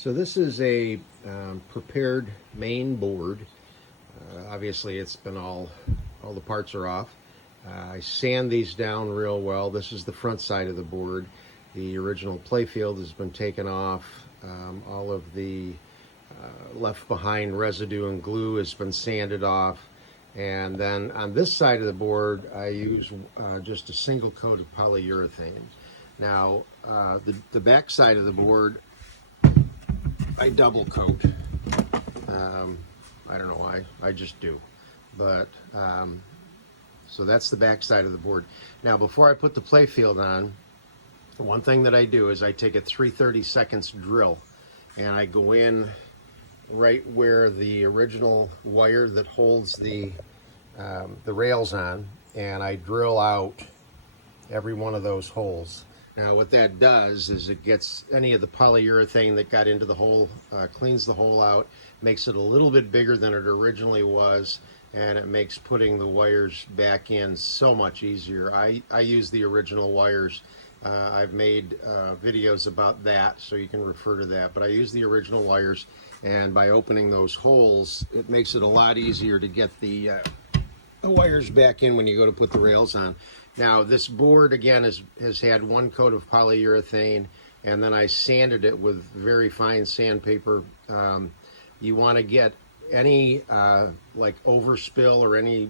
So this is a prepared main board. Obviously it's been all the parts are off. I sand these down real well. This is the front side of the board. The original Playfield has been taken off. All of the left behind residue and glue has been sanded off. And then on this side of the board, I use just a single coat of polyurethane. Now, the back side of the board, I double coat. I don't know why, I just do. But, so that's the back side of the board. Now, before I put the Playfield on, one thing that I do is I take a 3/32 drill and I go in right where the original wire that holds the rails on, and I drill out every one of those holes. Now what that does is it gets any of the polyurethane that got into the hole, cleans the hole out, makes it a little bit bigger than it originally was, and it makes putting the wires back in so much easier. I use the original wires. I've made videos about that, so you can refer to that, but I use the original wires, and by opening those holes, it makes it a lot easier to get the wires back in when you go to put the rails on. Now this board again has had one coat of polyurethane, and then I sanded it with very fine sandpaper. You want to get any like overspill or any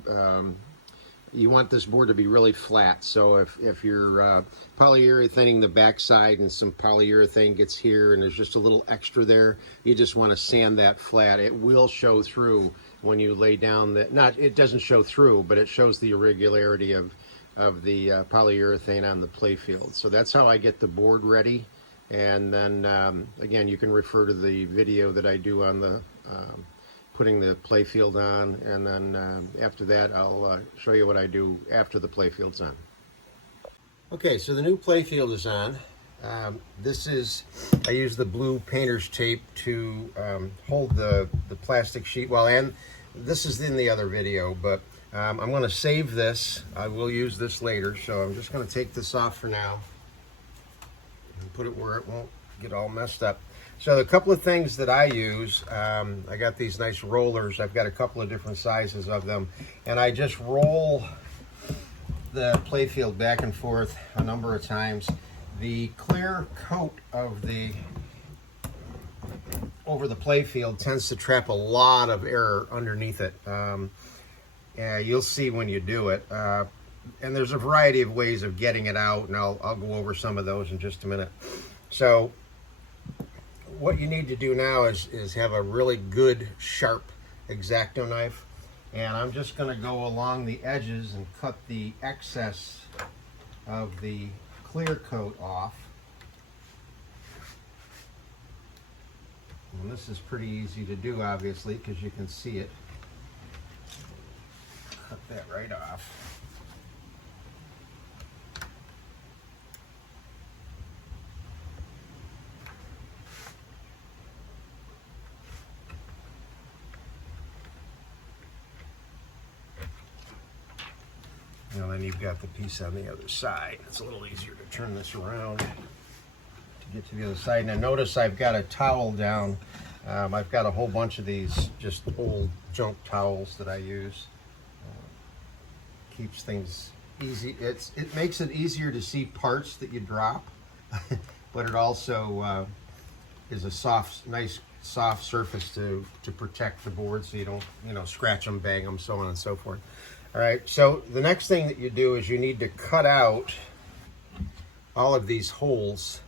you want this board to be really flat. So if you're polyurethaning the backside and some polyurethane gets here and there's just a little extra there, you just want to sand that flat. It will show through when you lay down it doesn't show through, but it shows the irregularity of the polyurethane on the Playfield. So that's how I get the board ready. And then again, you can refer to the video that I do on the putting the Playfield on, and then after that I'll show you what I do after the Playfield's on. Okay, so the new Playfield is on. I use the blue painter's tape to hold the plastic sheet well, and this is in the other video, but I'm going to save this. I will use this later, so I'm just going to take this off for now and put it where it won't get all messed up. So a couple of things that I use, I got these nice rollers. I've got a couple of different sizes of them, and I just roll the Playfield back and forth a number of times. The clear coat of over the Playfield tends to trap a lot of air underneath it. You'll see when you do it. And there's a variety of ways of getting it out, and I'll go over some of those in just a minute. So what you need to do now is have a really good sharp X-Acto knife, and I'm just going to go along the edges and cut the excess of the clear coat off. And this is pretty easy to do, obviously, because you can see it. Cut that right off. And then you've got the piece on the other side. It's a little easier to turn this around to get to the other side. Now notice I've got a towel down. I've got a whole bunch of these just old junk towels that I use. Keeps things easy. It makes it easier to see parts that you drop, but it also is a nice soft surface to protect the board, so you don't scratch them, bang them, so on and so forth. All right, so the next thing that you do is you need to cut out all of these holes,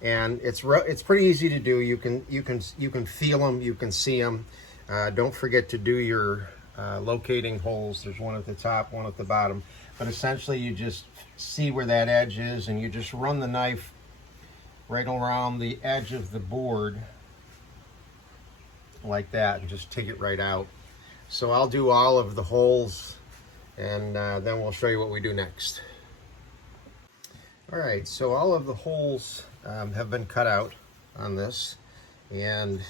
and it's pretty easy to do. You can feel them, you can see them. Don't forget to do your locating holes. There's one at the top, one at the bottom. But essentially, you just see where that edge is, and you just run the knife right around the edge of the board like that, and just take it right out. So I'll do all of the holes, and then we'll show you what we do next. All right, so all of the holes have been cut out on this, and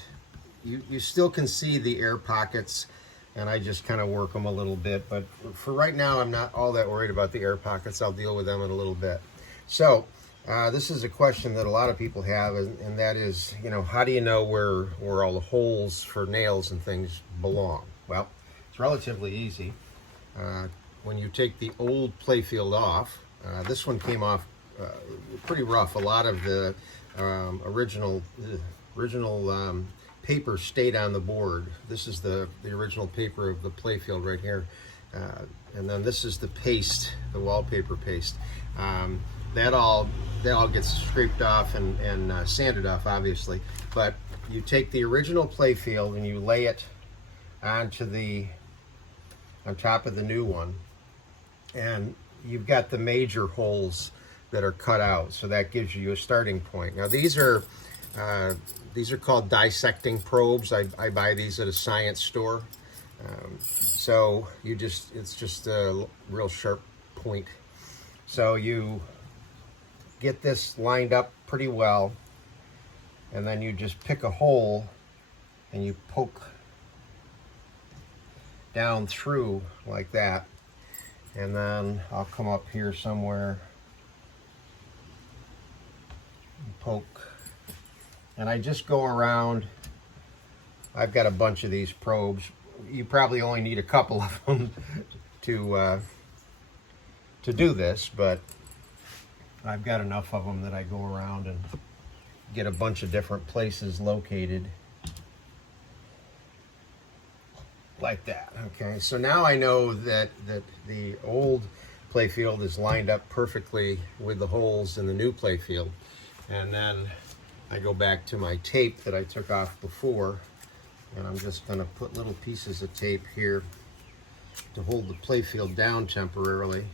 you still can see the air pockets, and I just kind of work them a little bit, but for right now I'm not all that worried about the air pockets. I'll deal with them in a little bit. So This is a question that a lot of people have, and that is, you know, how do you know where all the holes for nails and things belong? Well, it's relatively easy. When you take the old Playfield off, this one came off pretty rough. A lot of the original paper stayed on the board. This is the original paper of the Playfield right here. And then this is the paste, the wallpaper paste. That all gets scraped off and sanded off, obviously. But you take the original Playfield and you lay it on top of the new one, and you've got the major holes that are cut out. So that gives you a starting point. Now these are called dissecting probes. I buy these at a science store. So it's just a real sharp point. So you get this lined up pretty well, and then you just pick a hole and you poke down through like that, and then I'll come up here somewhere and poke, and I just go around. I've got a bunch of these probes. You probably only need a couple of them to do this, but I've got enough of them that I go around and get a bunch of different places located like that. Okay, so now I know that the old Playfield is lined up perfectly with the holes in the new Playfield, and then I go back to my tape that I took off before, and I'm just going to put little pieces of tape here to hold the Playfield down temporarily.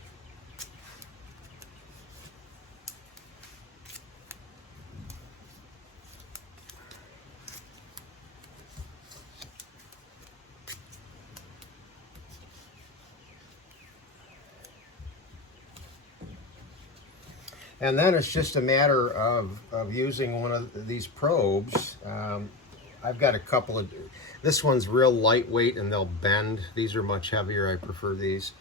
And then it's just a matter of using one of these probes. I've got a couple of, this one's real lightweight and they'll bend. These are much heavier, I prefer these.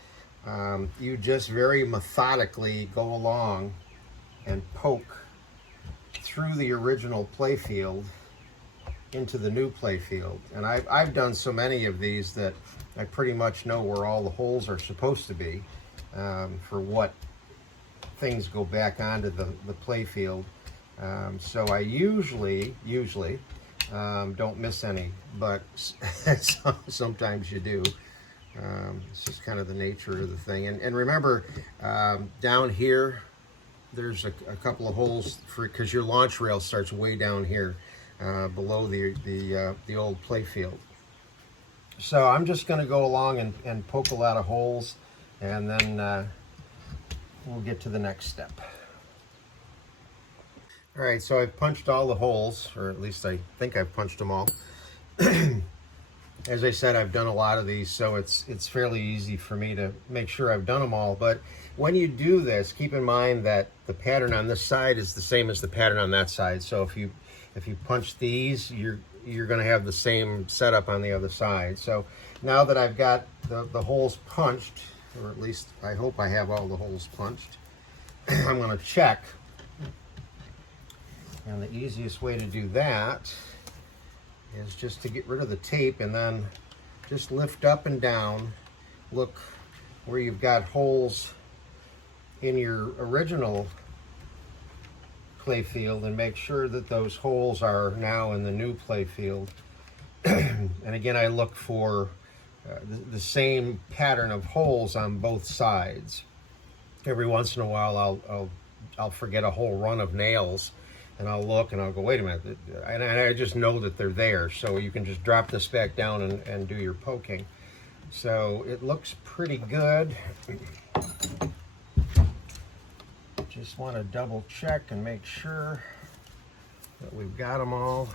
You just very methodically go along and poke through the original Playfield into the new Playfield. And I've done so many of these that I pretty much know where all the holes are supposed to be for what things go back onto the Playfield. So I usually don't miss any, but sometimes you do. It's just kind of the nature of the thing. And remember, down here, there's a couple of holes because your launch rail starts way down here below the old Playfield. So I'm just going to go along and poke a lot of holes, and then we'll get to the next step. All right, so I've punched all the holes, or at least I think I've punched them all. As I said, I've done a lot of these, so it's fairly easy for me to make sure I've done them all. But when you do this, keep in mind that the pattern on this side is the same as the pattern on that side. So if you punch these, you're going to have the same setup on the other side. So now that I've got the holes punched, or at least I hope I have all the holes punched, I'm going to check. And the easiest way to do that is just to get rid of the tape and then just lift up and down. Look where you've got holes in your original Playfield and make sure that those holes are now in the new Playfield. And again, I look for the same pattern of holes on both sides. Every once in a while I'll forget a whole run of nails, and I'll look and I'll go, wait a minute, and I just know that they're there. So you can just drop this back down and do your poking. So it looks pretty good. Just want to double check and make sure that we've got them all.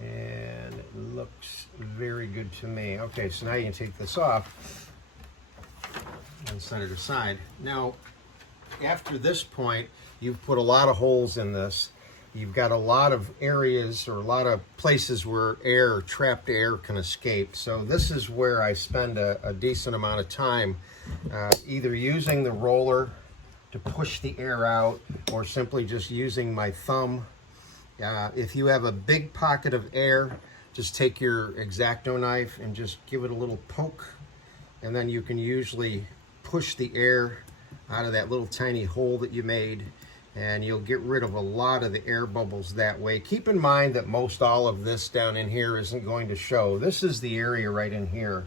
And it looks very good to me. Okay, so now you can take this off and set it aside. Now, after this point, you've put a lot of holes in this. you've got a lot of areas or a lot of places where air, trapped air, can escape. So this is where I spend a decent amount of time either using the roller to push the air out or simply just using my thumb. If you have a big pocket of air, just take your X-Acto knife and just give it a little poke, and then you can usually push the air out of that little tiny hole that you made, and you'll get rid of a lot of the air bubbles that way. Keep in mind that most all of this down in here isn't going to show. This is the area right in here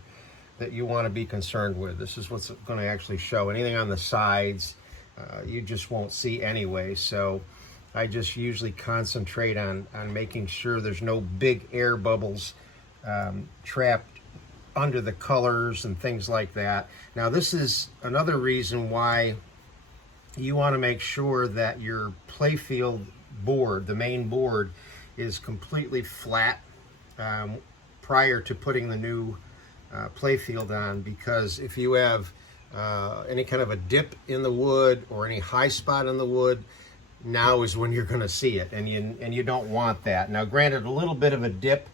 that you want to be concerned with. This is what's going to actually show. Anything on the sides, you just won't see anyway. So I just usually concentrate on making sure there's no big air bubbles trapped under the colors and things like that. Now this is another reason why you want to make sure that your Playfield board, the main board, is completely flat prior to putting the new Playfield on, because if you have any kind of a dip in the wood or any high spot in the wood, now is when you're going to see it, and you don't want that. Now granted, a little bit of a dip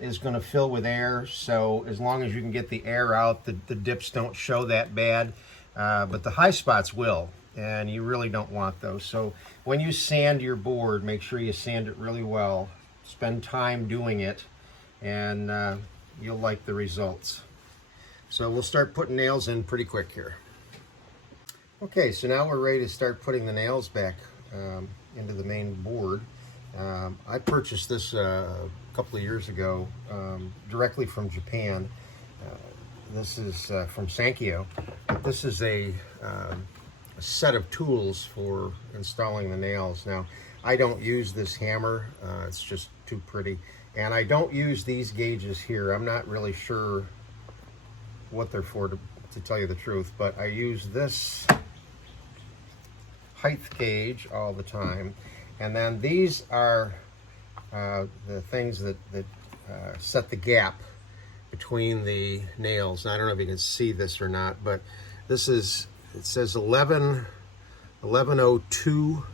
is going to fill with air, so as long as you can get the air out, the dips don't show that bad, but the high spots will, and you really don't want those. So when you sand your board, make sure you sand it really well. Spend time doing it, and you'll like the results. So we'll start putting nails in pretty quick here. Okay, so now we're ready to start putting the nails back into the main board. I purchased this a couple of years ago directly from Japan. This is from Sankyo. This is a set of tools for installing the nails. Now, I don't use this hammer. It's just too pretty. And I don't use these gauges here. I'm not really sure what they're for, to tell you the truth, but I use this height gauge all the time. And then these are the things that set the gap between the nails. I don't know if you can see this or not, but this is, it says 1102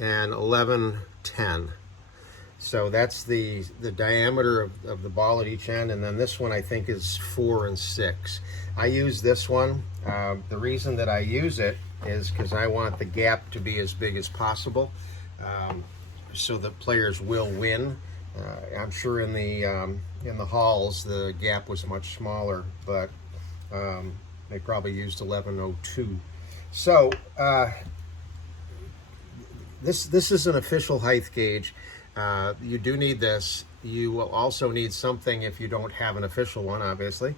and 1110. So that's the diameter of the ball at each end, and then this one I think is 4 and 6. I use this one. The reason that I use it is because I want the gap to be as big as possible, so that players will win. I'm sure in the halls the gap was much smaller, but they probably used 1102. So this is an official height gauge. You do need this. You will also need something if you don't have an official one, obviously.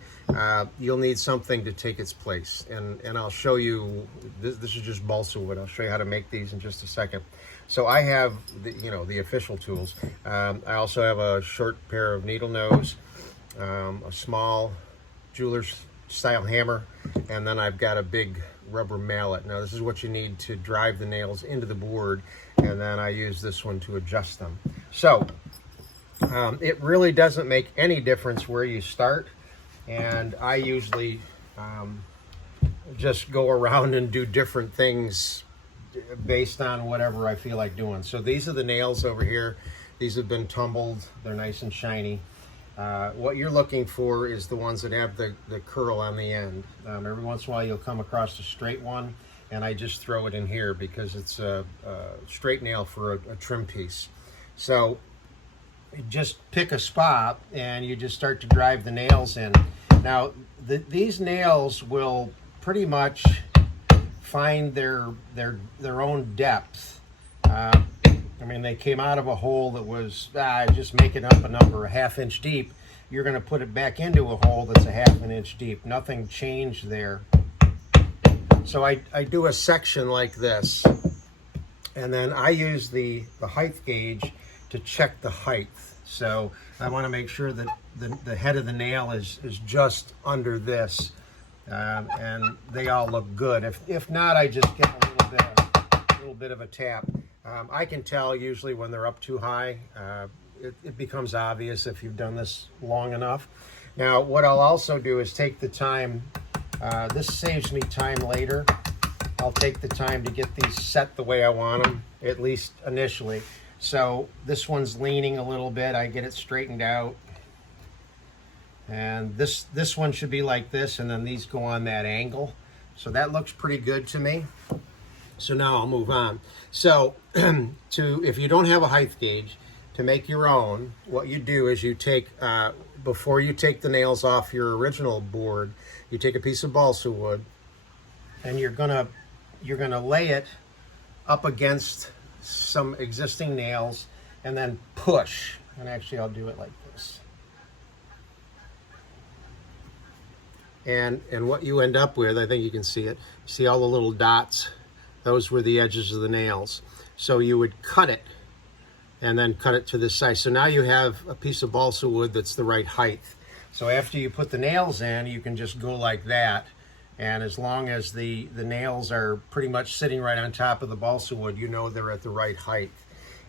You'll need something to take its place. And I'll show you, this is just balsa wood. I'll show you how to make these in just a second. So I have the official tools. I also have a short pair of needle nose, a small jeweler's style hammer, and then I've got a big rubber mallet. Now this is what you need to drive the nails into the board, and then I use this one to adjust them. So it really doesn't make any difference where you start, and I usually just go around and do different things based on whatever I feel like doing. So these are the nails over here. These have been tumbled. They're nice and shiny. What you're looking for is the ones that have the curl on the end. Every once in a while you'll come across a straight one, and I just throw it in here because it's a straight nail for a trim piece. So you just pick a spot and you just start to drive the nails in. Now these nails will pretty much find their own depth. I mean, they came out of a hole that was, just making up a number, a ½ inch deep. You're going to put it back into a hole that's a ½ inch deep. Nothing changed there. So I do a section like this, and then I use the height gauge to check the height. So I want to make sure that the head of the nail is just under this, and they all look good. If not, I just get a little bit of a tap. I can tell usually when they're up too high. It becomes obvious if you've done this long enough. Now, what I'll also do is take the time, this saves me time later. I'll take the time to get these set the way I want them, at least initially. So this one's leaning a little bit. I get it straightened out. And this one should be like this, and then these go on that angle. So that looks pretty good to me. So now I'll move on. So if you don't have a height gauge, to make your own, what you do is you take, before you take the nails off your original board, you take a piece of balsa wood, and you're gonna lay it up against some existing nails and then push. And actually I'll do it like this. And what you end up with, I think you can see it, see all the little dots? Those were the edges of the nails. So you would cut it and then cut it to this size. So now you have a piece of balsa wood that's the right height. So after you put the nails in, you can just go like that. And as long as the nails are pretty much sitting right on top of the balsa wood, you know they're at the right height.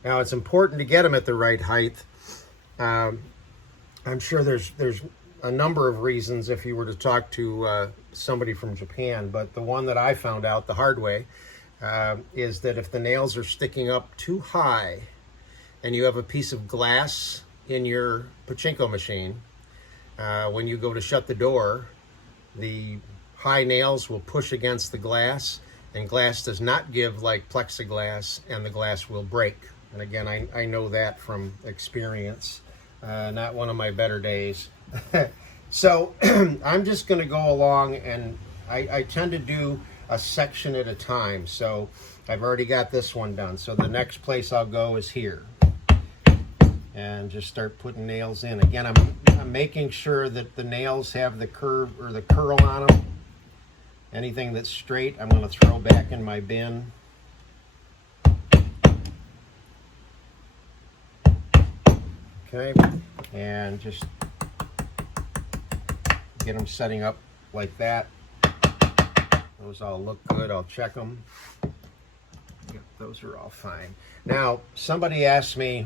Now it's important to get them at the right height. I'm sure there's a number of reasons if you were to talk to somebody from Japan, but the one that I found out the hard way is that if the nails are sticking up too high and you have a piece of glass in your pachinko machine, when you go to shut the door, the high nails will push against the glass, and glass does not give like plexiglass, and the glass will break. And again, I know that from experience, not one of my better days. So I'm just going to go along, and I tend to do a section at a time. So I've already got this one done. So the next place I'll go is here, and just start putting nails in. Again, I'm making sure that the nails have the curve or the curl on them. Anything that's straight, I'm going to throw back in my bin. Okay, and just get them setting up like that. Those all look good. I'll check them. Yep, those are all fine. Now, somebody asked me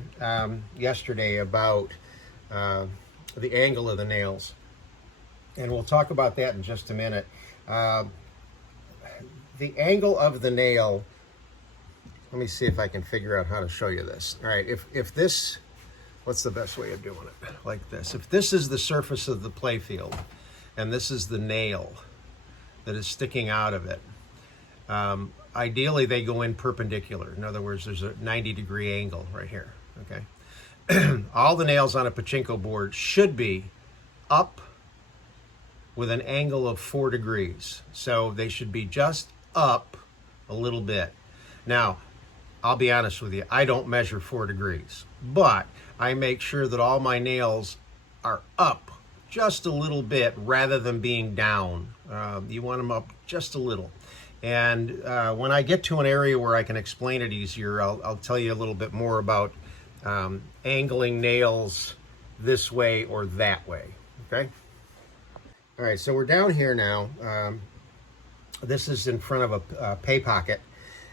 yesterday about the angle of the nails, and we'll talk about that in just a minute. The angle of the nail, let me see if I can figure out how to show you this. All right, if this, what's the best way of doing it? Like this. If this is the surface of the playfield, and this is the nail that is sticking out of it, ideally they go in perpendicular. In other words, there's a 90-degree angle right here, okay? All the nails on a pachinko board should be up with an angle of 4 degrees. So they should be just up a little bit. Now, I'll be honest with you, I don't measure 4 degrees, but I make sure that all my nails are up just a little bit rather than being down. You want them up just a little. And when I get to an area where I can explain it easier, I'll tell you a little bit more about angling nails this way or that way, okay? All right, so we're down here now. This is in front of a pay pocket,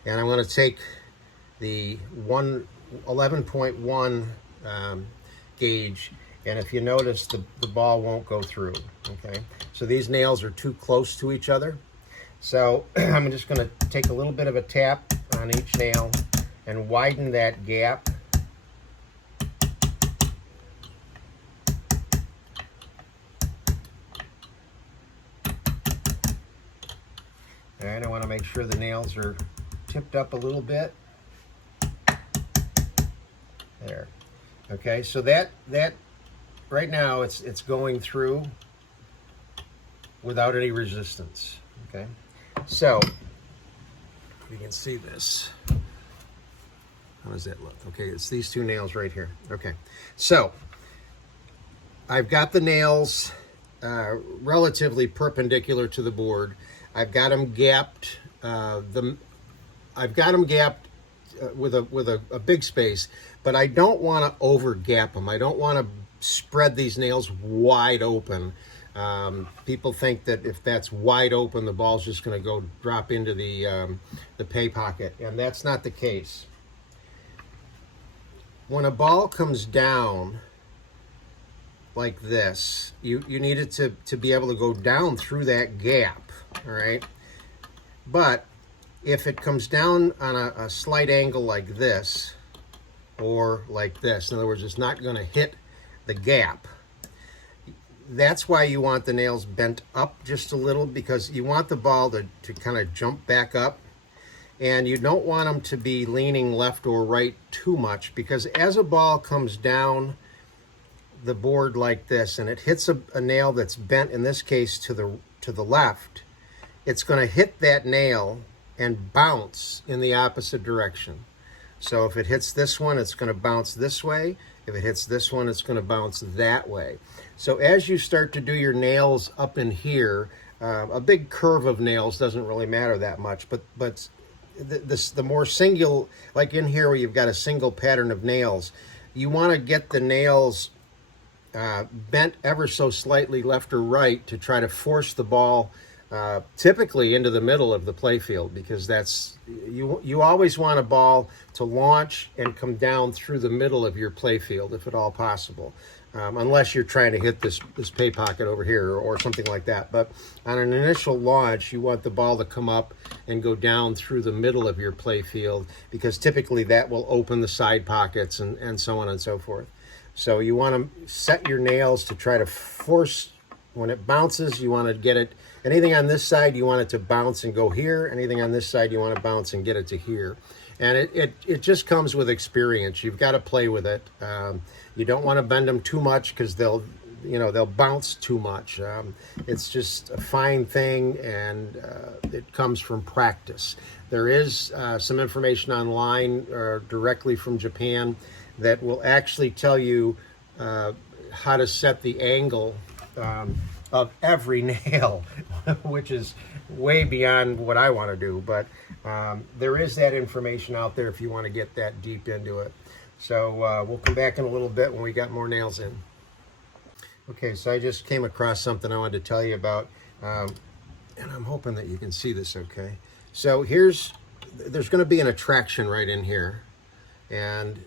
and I'm going to take the 11.1 gauge, and if you notice, the ball won't go through, okay? So these nails are too close to each other. So I'm just going to take a little bit of a tap on each nail and widen that gap. And I want to make sure the nails are tipped up a little bit. There. Okay, so that right now it's going through without any resistance. Okay, so you can see this. How does that look? Okay, it's these two nails right here. Okay, so I've got the nails relatively perpendicular to the board. I've got them gapped. I've got them gapped with a big space, but I don't want to over gap them. I don't want to spread these nails wide open. People think that if that's wide open, the ball's just going to go drop into the pay pocket, and that's not the case. When a ball comes down like this, you need it to be able to go down through that gap, all right? But if it comes down on a slight angle like this, or like this, in other words, it's not going to hit the gap. That's why you want the nails bent up just a little, because you want the ball to kind of jump back up, and you don't want them to be leaning left or right too much, because as a ball comes down the board like this and it hits a nail that's bent, in this case to the left, it's going to hit that nail and bounce in the opposite direction. So if it hits this one, it's going to bounce this way. If it hits this one, it's going to bounce that way. So as you start to do your nails up in here, a big curve of nails doesn't really matter that much, but the more single, like in here where you've got a single pattern of nails, you want to get the nails bent ever so slightly left or right to try to force the ball typically into the middle of the playfield, because that's you always want a ball to launch and come down through the middle of your playfield if at all possible, unless you're trying to hit this pay pocket over here or something like that. But on an initial launch, you want the ball to come up and go down through the middle of your playfield, because typically that will open the side pockets and so on and so forth. So you want to set your nails to try to force, when it bounces, you want to get it, anything on this side, you want it to bounce and go here. Anything on this side, you want to bounce and get it to here. And it just comes with experience. You've got to play with it. You don't want to bend them too much, because they'll bounce too much. It's just a fine thing, and it comes from practice. There is some information online directly from Japan that will actually tell you how to set the angle of every nail, which is way beyond what I want to do. But there is that information out there if you want to get that deep into it. So we'll come back in a little bit when we got more nails in. Okay, so I just came across something I wanted to tell you about, and I'm hoping that you can see this okay. So there's going to be an attraction right in here, and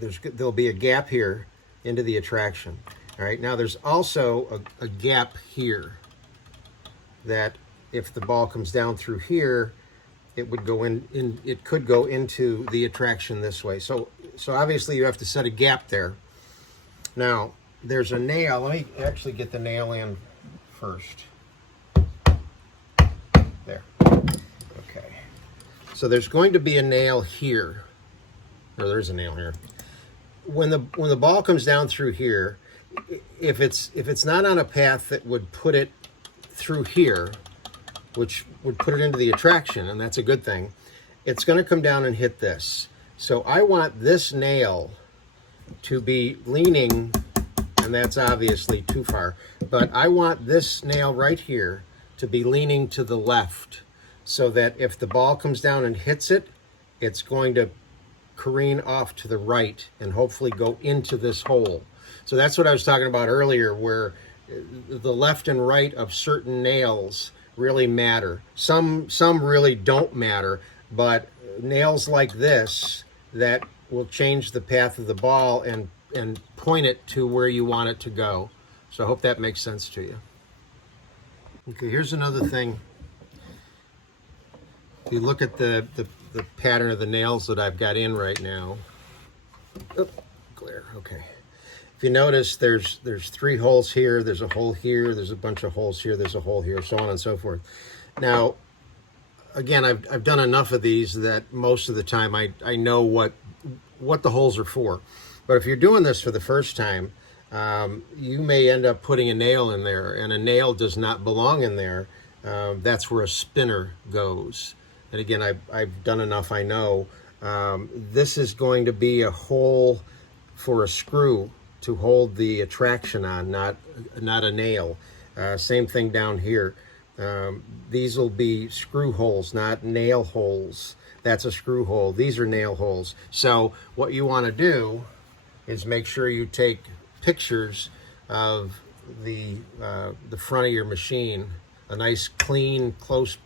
there'll be a gap here into the attraction. All right, now there's also a gap here that if the ball comes down through here, it would go in it could go into the attraction this way. So obviously you have to set a gap there. Now there's a nail. Let me actually get the nail in first. There. Okay. So there's going to be a nail here. Or there's a nail here. When the ball comes down through here, if it's not on a path that would put it through here, which would put it into the attraction, and that's a good thing, it's going to come down and hit this. So I want this nail to be leaning, and that's obviously too far, but I want this nail right here to be leaning to the left, so that if the ball comes down and hits it, it's going to careen off to the right and hopefully go into this hole. So that's what I was talking about earlier, where the left and right of certain nails really matter. Some really don't matter, but nails like this that will change the path of the ball and point it to where you want it to go. So I hope that makes sense to you. Okay, here's another thing. If you look at the pattern of the nails that I've got in right now. Oh, glare, okay. If you notice, there's 3 holes here, there's a hole here, there's a bunch of holes here, there's a hole here, so on and so forth. Now, again, I've done enough of these that most of the time I know what the holes are for. But if you're doing this for the first time, you may end up putting a nail in there, and a nail does not belong in there. That's where a spinner goes. And again, I've done enough, I know. This is going to be a hole for a screw to hold the attraction on, not a nail. Same thing down here. These will be screw holes, not nail holes. That's a screw hole. These are nail holes. So what you want to do is make sure you take pictures of the front of your machine, a nice, clean, close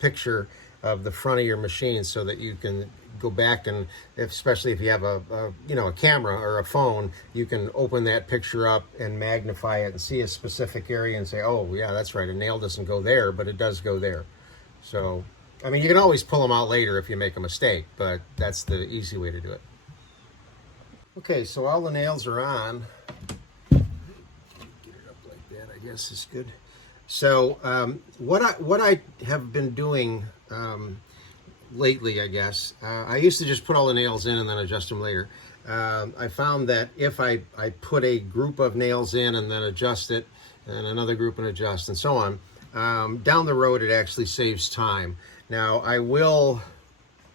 picture of the front of your machine, so that you can go back and, especially if you have a camera or a phone, you can open that picture up and magnify it and see a specific area and say, oh yeah, that's right, a nail doesn't go there, but it does go there. So, I mean, you can always pull them out later if you make a mistake, but that's the easy way to do it. Okay, so all the nails are on. Get it up like that, I guess is good. So what I have been doing lately, I guess, I used to just put all the nails in and then adjust them later. I found that if I put a group of nails in and then adjust it, and another group and adjust, and so on, down the road it actually saves time. Now I will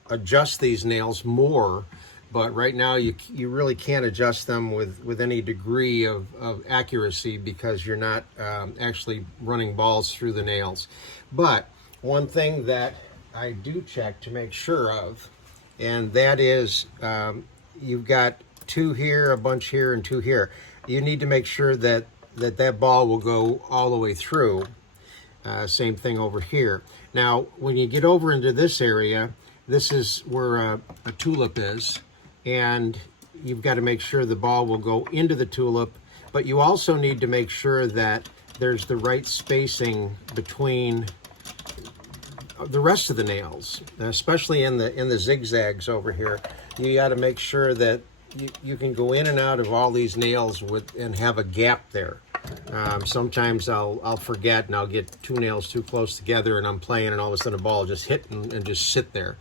adjust these nails more, but right now you really can't adjust them with any degree of accuracy because you're not actually running balls through the nails. But one thing that I do check to make sure of, and that is you've got 2 here, a bunch here, and 2 here. You need to make sure that that ball will go all the way through. Same thing over here. Now, when you get over into this area, this is where a tulip is, and you've got to make sure the ball will go into the tulip, but you also need to make sure that there's the right spacing between the rest of the nails, especially in the zigzags over here. You got to make sure that you can go in and out of all these nails and have a gap there. Sometimes I'll forget and I'll get 2 nails too close together and I'm playing and all of a sudden a ball just hit and just sit there.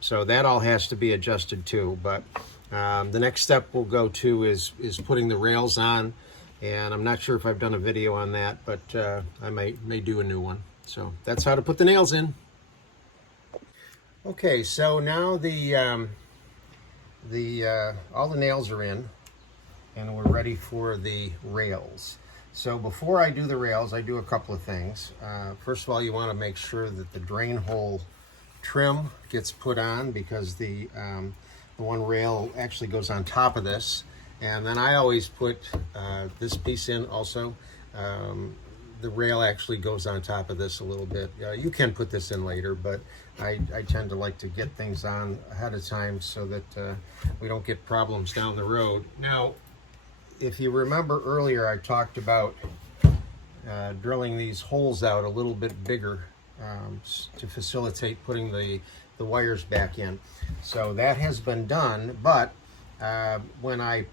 So that all has to be adjusted too. But the next step we'll go to is putting the rails on, and I'm not sure if I've done a video on that, but I may do a new one. So that's how to put the nails in. Okay, so now all the nails are in and we're ready for the rails. So before I do the rails, I do a couple of things. First of all, you want to make sure that the drain hole trim gets put on, because the one rail actually goes on top of this. And then I always put this piece in also. The rail actually goes on top of this a little bit. You can put this in later, but I tend to like to get things on ahead of time so that we don't get problems down the road. Now, if you remember earlier, I talked about drilling these holes out a little bit bigger to facilitate putting the wires back in. So that has been done, but when I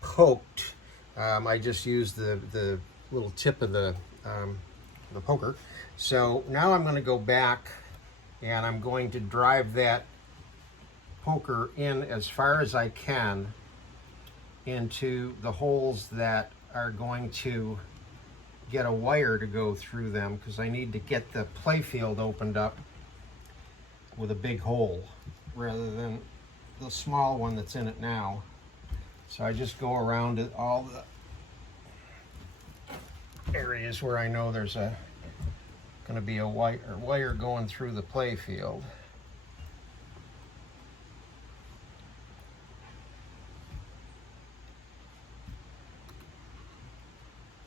poked, I just used the little tip of the poker. So now I'm going to go back and I'm going to drive that poker in as far as I can into the holes that are going to get a wire to go through them, because I need to get the Playfield opened up with a big hole rather than the small one that's in it now. So I just go around it, all the areas where I know there's going to be a wire going through the Playfield.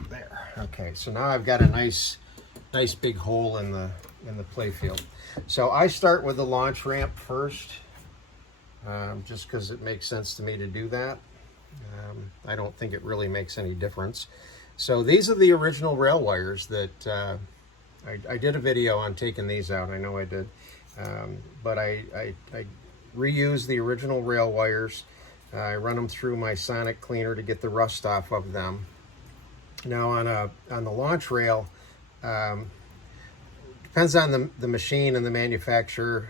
There. Okay, so now I've got a nice big hole in the Playfield. So I start with the launch ramp first, just because it makes sense to me to do that. I don't think it really makes any difference. So these are the original rail wires that I did a video on taking these out. I know I did, but I reused the original rail wires. I run them through my sonic cleaner to get the rust off of them. Now on the launch rail, depends on the machine and the manufacturer.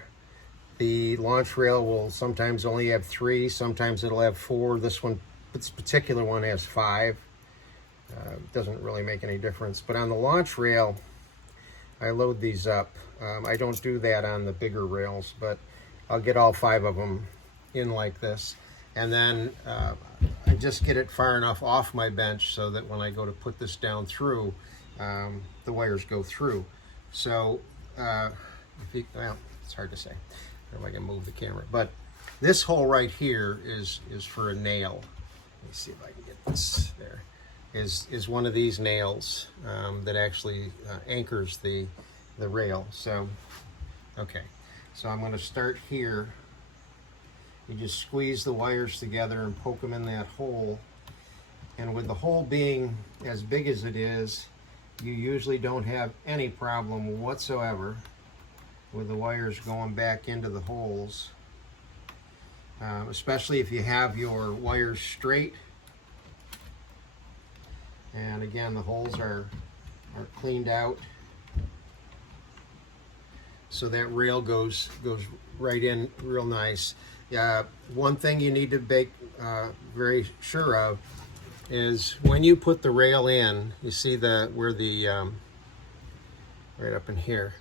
The launch rail will sometimes only have 3, sometimes it'll have 4. This particular one has 5. Doesn't really make any difference. But on the launch rail, I load these up. I don't do that on the bigger rails, but I'll get all 5 of them in like this. And then I just get it far enough off my bench so that when I go to put this down through, the wires go through. So, well, it's hard to say. I don't know if I can move the camera. But this hole right here is for a nail. Let me see if I can get this there. Is one of these nails that actually anchors the rail. So, okay. So I'm going to start here. You just squeeze the wires together and poke them in that hole. And with the hole being as big as it is, you usually don't have any problem whatsoever with the wires going back into the holes, especially if you have your wires straight. And again, the holes are cleaned out, so that rail goes right in real nice. One thing you need to be very sure of is when you put the rail in, you see where the right up in here,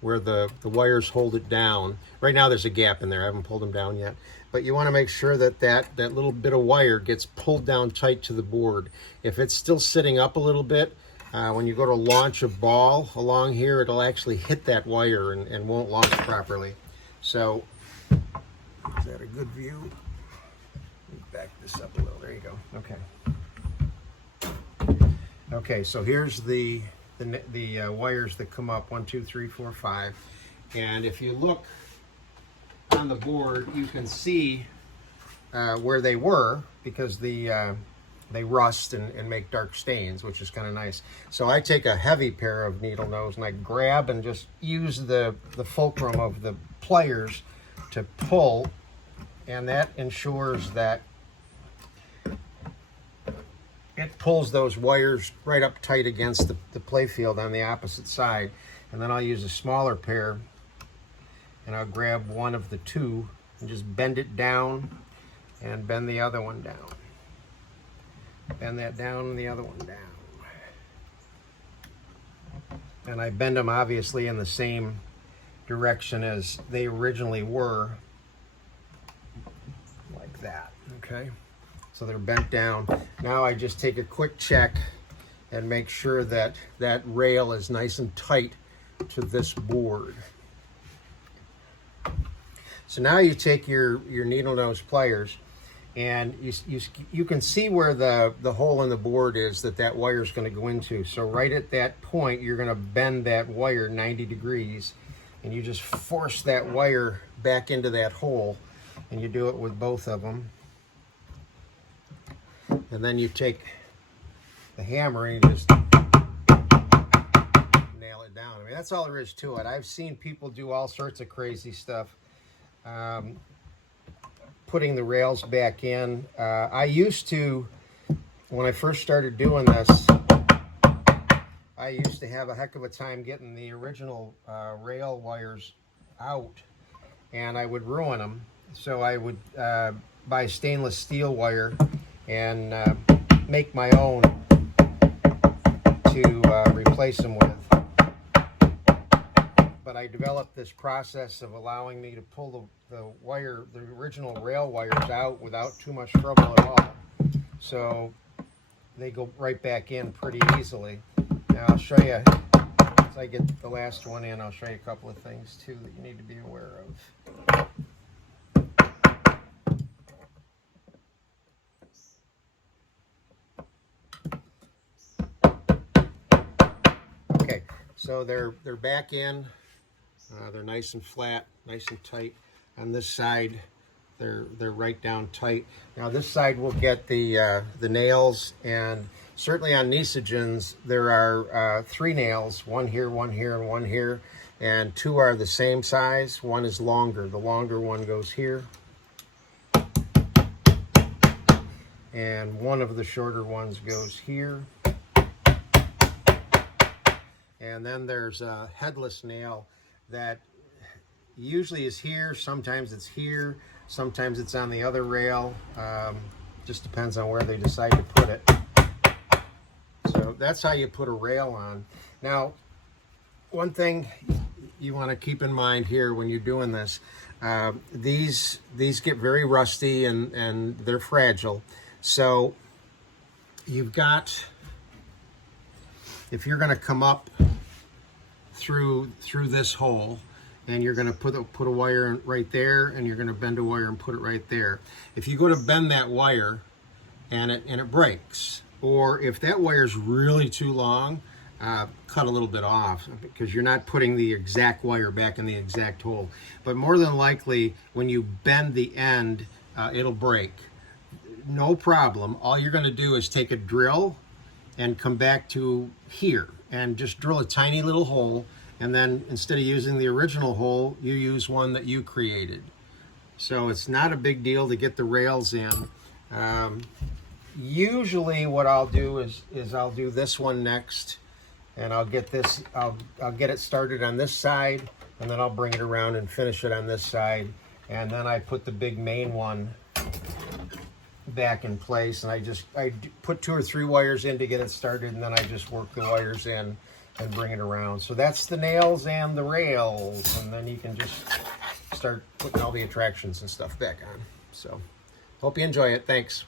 where the wires hold it down. Right now there's a gap in there. I haven't pulled them down yet. But you want to make sure that little bit of wire gets pulled down tight to the board. If it's still sitting up a little bit, when you go to launch a ball along here, it'll actually hit that wire and won't launch properly. So, is that a good view? Let me back this up a little. There you go. Okay. Okay, so here's the wires that come up, 1, 2, 3, 4, 5. And if you look on the board, you can see where they were, because they rust and make dark stains, which is kind of nice. So I take a heavy pair of needle nose and I grab and just use the fulcrum of the pliers to pull, and that ensures that it pulls those wires right up tight against the playfield on the opposite side. And then I'll use a smaller pair and I'll grab one of the two and just bend it down and bend the other one down. Bend that down and the other one down. And I bend them obviously in the same direction as they originally were, like that, okay? So they're bent down. Now I just take a quick check and make sure that that rail is nice and tight to this board. So now you take your needle nose pliers, and you can see where the hole in the board is that wire is going to go into. So right at that point, you're going to bend that wire 90 degrees, and you just force that wire back into that hole, and you do it with both of them. And then you take the hammer and you just nail it down. I mean, that's all there is to it. I've seen people do all sorts of crazy stuff, putting the rails back in. I used to, when I first started doing this, I used to have a heck of a time getting the original rail wires out, and I would ruin them. So I would buy stainless steel wire and make my own to replace them with. But I developed this process of allowing me to pull the original rail wires out without too much trouble at all. So they go right back in pretty easily. Now I'll show you, as I get the last one in, I'll show you a couple of things too that you need to be aware of. Okay, so they're back in. They're nice and flat, nice and tight. On this side, they're right down tight. Now this side will get the nails, and certainly on Nisogens there are 3 nails, one here, and one here, and 2 are the same size. One is longer. The longer one goes here, and one of the shorter ones goes here. And then there's a headless nail that usually is here. Sometimes it's here, sometimes it's on the other rail. Just depends on where they decide to put it. So that's how you put a rail on. Now, one thing you want to keep in mind here when you're doing this, these get very rusty and they're fragile. So you've got, if you're going to come up through this hole, and you're going to put a wire right there, and you're going to bend a wire and put it right there. If you go to bend that wire and it breaks, or if that wire is really too long, cut a little bit off, because you're not putting the exact wire back in the exact hole. But more than likely, when you bend the end, it'll break. No problem. All you're going to do is take a drill and come back to here and just drill a tiny little hole And then instead of using the original hole, you use one that you created. So it's not a big deal to get the rails in. Usually what I'll do is I'll do this one next, and I'll get this, I'll get it started on this side, and then I'll bring it around and finish it on this side. And then I put the big main one back in place, and I put 2 or 3 wires in to get it started, and then I just work the wires in and bring it around. So that's the nails and the rails, and then you can just start putting all the attractions and stuff back on. So hope you enjoy it. Thanks.